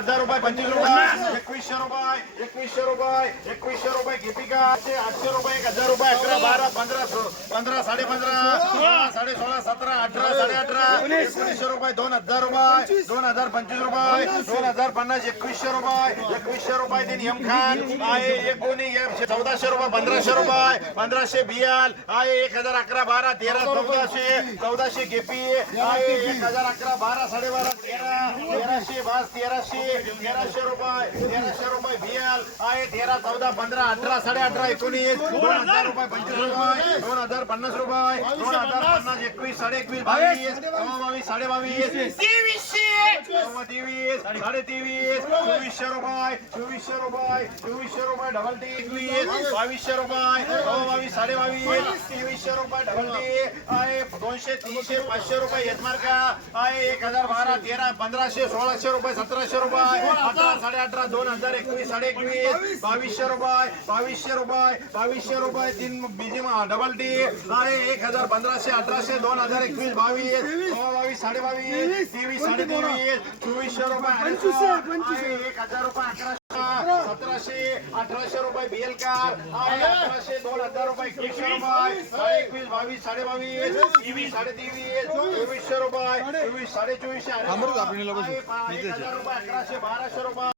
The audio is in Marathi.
1000 रुपये 25 रुपये 2100 रुपये 2100 रुपये 2100 रुपये गीपिका 800 रुपये 1000 रुपये 11 12 15 15 15.5 16 17 18 18 1900 रुपये 2000 रुपये 2025 रुपये 2050 2100 रुपये 2100 रुपये तीन एम खान आहे 1400 रुपये 1500 रुपये 1500 बियाल आहे 1011 12 13 1400 गेपी आहे 1011 12 12.5 1300 बस 1300 रुपये 1300 बियाल आहे 13 14 15 18 18.5 19 2000 रुपये 25 रुपये 2050 रुपये 2050 21 21.5 22 22 22 23 23 2400 रुपये 2400 रुपये डबल टी 2200 रुपये 22 2300 रुपये डबल टी आहे 200 300 500 रुपये यजमार्का आहे 1012 13 1500 1600 रुपये 1700 रुपये 18 18.5 2021 21.5 2200 रुपये तीन बीजी डबल टी आहे 1500 1800 2021 22 22 22 23 2400 रुपये 1000 रुपये 1100 1700 1800 रुपये बीएल कार 1800 2000 रुपये 2100 रुपये 21 22 22 23 23 2400 रुपये 24 2450 1000 रुपये 1100 1200 रुपये